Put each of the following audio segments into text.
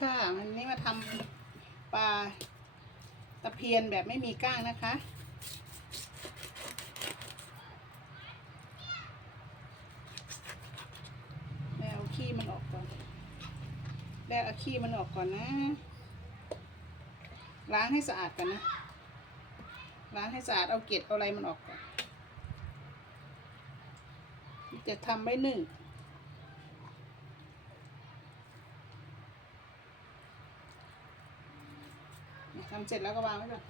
ค่ะวันนี้มาทำปลาตะเพียนแบบไม่มีก้างนะคะแม่เอาขี้มันออกก่อนแม่เอาขี้มันออกก่อนนะ ล้างให้สะอาดก่อนนะ ล้างให้สะอาดเอาเกล็ดเอาอะไรมันออกก่อน จะทำไว้หนึ่ง ทำเสร็จแล้วก็วางไว้ก่อน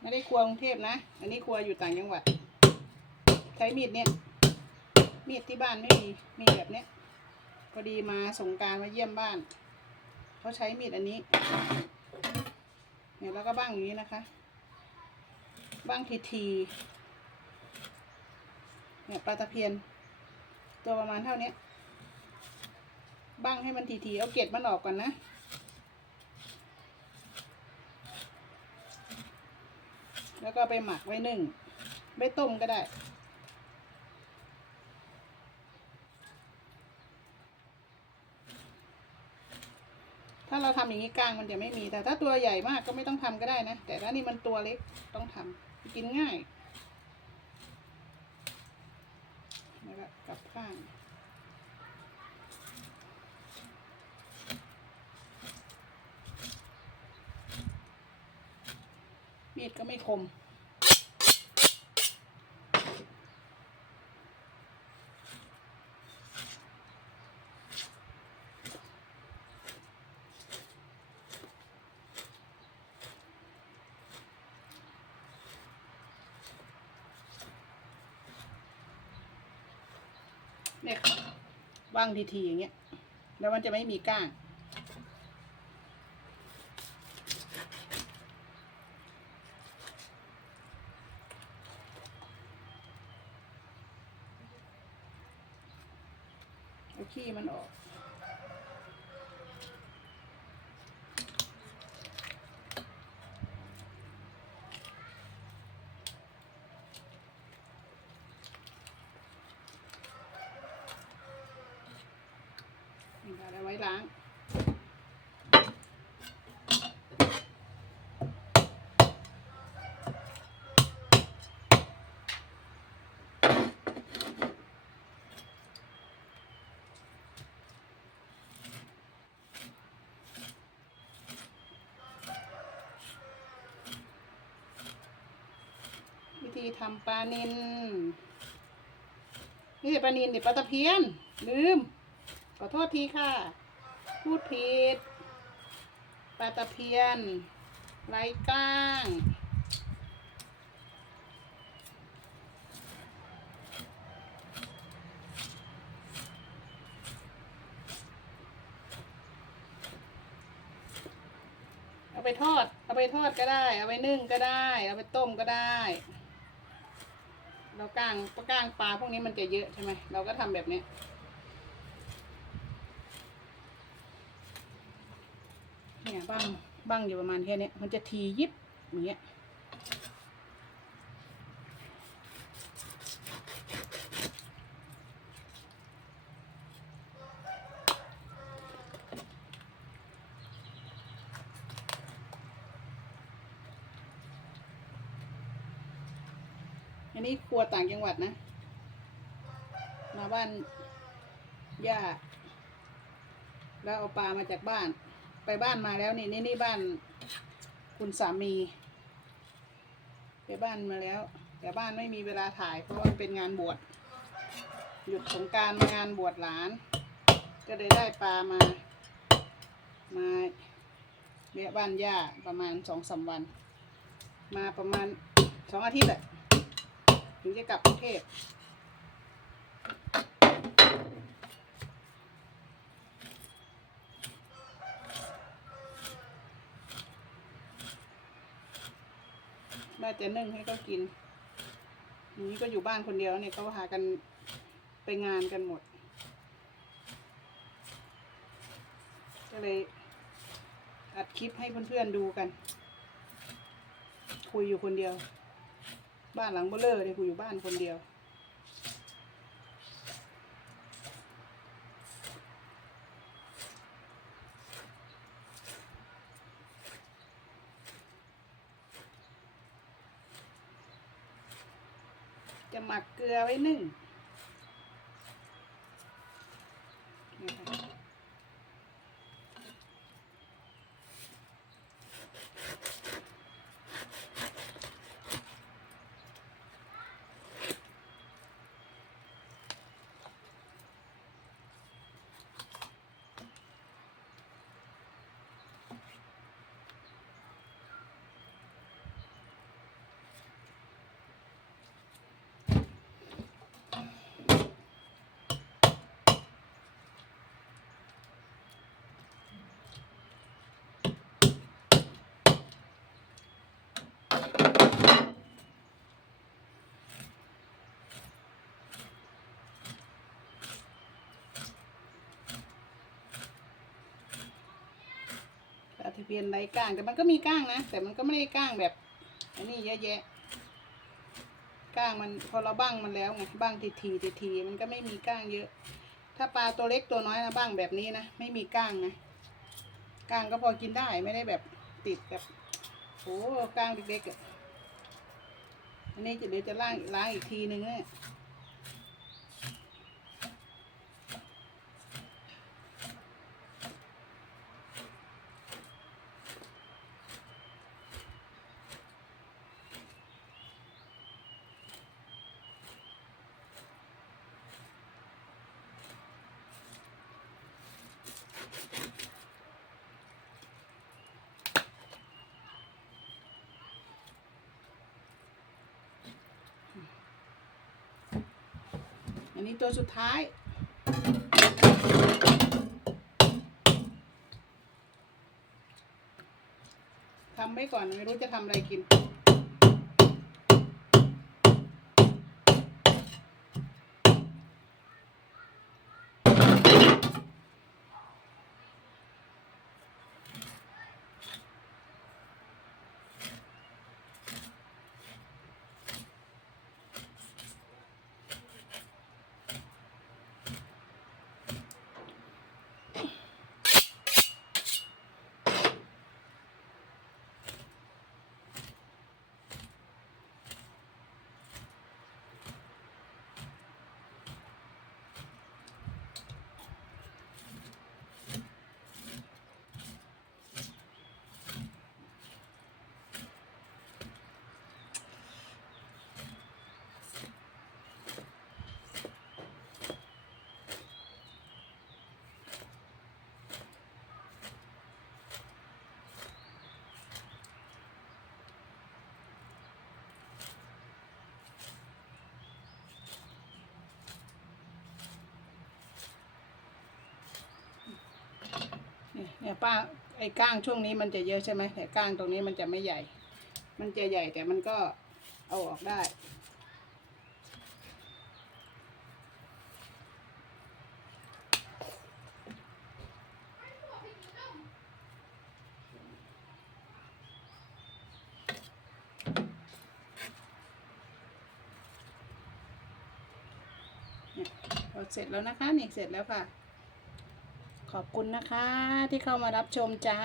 ไม่ได้ครัวกรุงเทพนะ อันนี้ครัวอยู่ต่างจังหวัด ใช้มีดเนี่ย มีดที่บ้านไม่มี มีแบบเนี้ยพอดีมาสงการมาเยี่ยมบ้าน เขาใช้มีดอันนี้ เนี่ยแล้วก็บ้างอย่างนี้นะคะ บ้างทีทีเนี่ยปลาตะเพียน ตัวประมาณเท่านี้บ้างให้มันทีทีเอาเกล็ดมันออกก่อนนะแล้วก็ไปหมักไว้หนึ่ง ไม่ต้มก็ได้าเราทำอย่างนี้กลางมันจะไม่มี แต่ถ้าตัวใหญ่มากก็ไม่ต้องทำก็ได้นะ แต่ถ้านี่มันตัวเล็กต้องทำกินง่ายแล้วก็กลับข้างมีดก็ไม่คม เนี่ยค่ะ ว่างทีๆอย่างเงี้ย แล้วมันจะไม่มีก้าง เอาขี้มันออก นี่ค่ะแล้วไว้ล้าง วิธี ทำปลานินนี่ปลานินนี่ปลาตะเพียน ลืม ขอโทษทีค่ะ พูดผิดปลาตะเพียนไร้ก้างเอาไปทอด เอาไปทอดก็ได้ เอาไปนึ่งก็ได้ เอาไปต้มก็ได้ เราก้างปลาก้างปลาพวกนี้มันจะเยอะใช่ไหมเราก็ทำแบบนี้ เนี่ยบ้างบ้างอยู่ประมาณแค่นี้มันจะทียิบอย่างเงี้ย นี้ครัวต่างจังหวัดนะ มาบ้านย่าแล้วเอาปลามาจากบ้าน ไปบ้านมาแล้วนี่นี่นี่บ้านคุณสามี ไปบ้านมาแล้ว แต่บ้านไม่มีเวลาถ่ายเพราะว่าเป็นงานบวชหยุดสงการมางานบวชหลาน ก็เลยได้ปลามา มาเมียบ้านย่าประมาณสองสามวัน มาประมาณสองอาทิตย์แหละ ถึงจะกลับกรุงเทพว่าจะนึ่งให้เขากินอย่างนี้ก็อยู่บ้านคนเดียวเนี่ยเขาหากันไปงานกันหมด ก็เลยอัดคลิปให้เพื่อนๆดูกัน คุยอยู่คนเดียว บ้านหลังเบลเลอร์เลยคุยอยู่บ้านคนเดียว จะหมักเกลือไว้นึ่ง ปลาตะเพียนไรก้าง แต่มันก็มีก้างนะ แต่มันก็ไม่ได้ก้างแบบอันนี้เยอะแยะก้างมันพอเราบ้างมันแล้วไงบ้างทีทีทีทีๆมันก็ไม่มีก้างเยอะ ถ้าปลาตัวเล็กตัวน้อยนะบ้างแบบนี้นะไม่มีก้างนะก้างก็พอกินได้ไม่ได้แบบติดแบบโอ้ก้างเล็กๆอันนี้จะเดี๋ยวจะล้างล้างอีกทีนึงเนี่ย อันนี้ตัวสุดท้าย ทำไว้ก่อนไม่รู้จะทำอะไรกิน เนี่ยเนี่ยป้าไอ้ก้างช่วงนี้มันจะเยอะใช่ไหมแต่ก้างตรงนี้มันจะไม่ใหญ่ มันจะใหญ่แต่มันก็เอาออกได้เนี่ยพอเสร็จแล้วนะคะนี่เสร็จแล้วค่ะ ขอบคุณนะคะที่เข้ามารับชมจ้า